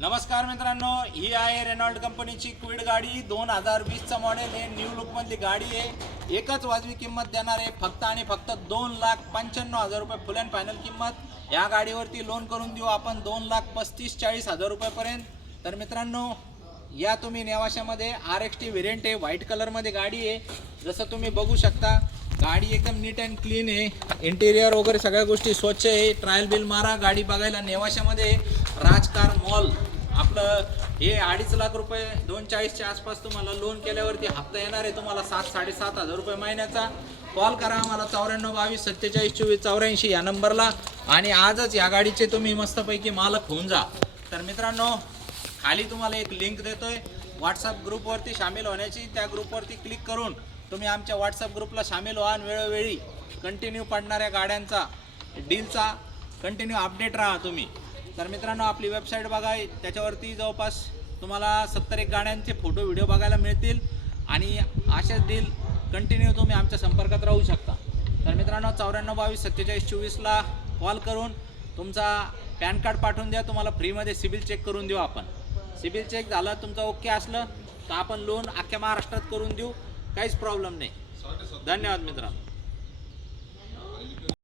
नमस्कार मित्रांनो, ही आहे रेनॉल्ट कंपनीची क्विड गाडी 2020चा मॉडेल आहे. न्यू लुकमधली गाडी आहे. एकच वाजवी किंमत देणार आहे, फक्त आणि फक्त 2,95,000 रुपये फुल अँड फायनल किंमत. या गाडीवरती लोन करून देऊ आपण 2,35,40,000 रुपयापर्यंत. तर मित्रांनो, या तुम्ही नेवाशामध्ये RXT व्हेरियंट आहे, व्हाईट कलरमध्ये गाडी आहे. जसं तुम्ही बघू शकता, गाडी एकदम नीट अँड क्लीन आहे. इंटिरियर वगैरे सगळ्या गोष्टी स्वच्छ आहे. ट्रायल बिल मारा, गाडी बघायला नेवाशामध्ये राजकार मॉल. आपलं हे 2.5 लाख रुपये 2,40,000च्या आसपास तुम्हाला लोन केल्यावरती हप्ता येणार आहे तुम्हाला 7,000-7,500 रुपये महिन्याचा. कॉल करा आम्हाला 94 22 27 24 84 या नंबरला आणि आजच या गाडीचे तुम्ही मस्तपैकी मालक होऊन जा. तर मित्रांनो, खाली तुम्हाला एक लिंक देतोय व्हॉट्सअप ग्रुपवरती सामील होण्याची. त्या ग्रुपवरती क्लिक करून तुम्ही आमच्या व्हॉट्सअप ग्रुपला सामील व्हा आणि वेळोवेळी कंटिन्यू पडणाऱ्या गाड्यांचा डीलचा कंटिन्यू अपडेट राहा तुम्ही. तर मित्रांनो, आपली वेबसाईट बघा, त्याच्यावरती जवळपास तुम्हाला 71 गाड्यांचे फोटो व्हिडिओ बघायला मिळतील आणि असेच डील कंटिन्यू तुम्ही आमच्या संपर्कात राहू शकता. तर मित्रांनो, 94 22 27 24ला कॉल करून तुमचा पॅन कार्ड पाठवून द्या. तुम्हाला फ्रीमध्ये सिबिल चेक करून देऊ आपण. सिबिल चेक झालं, तुमचं ओके असलं तर आपण लोन अख्ख्या महाराष्ट्रात करून देऊ, काहीच प्रॉब्लेम नाही. धन्यवाद मित्रांनो.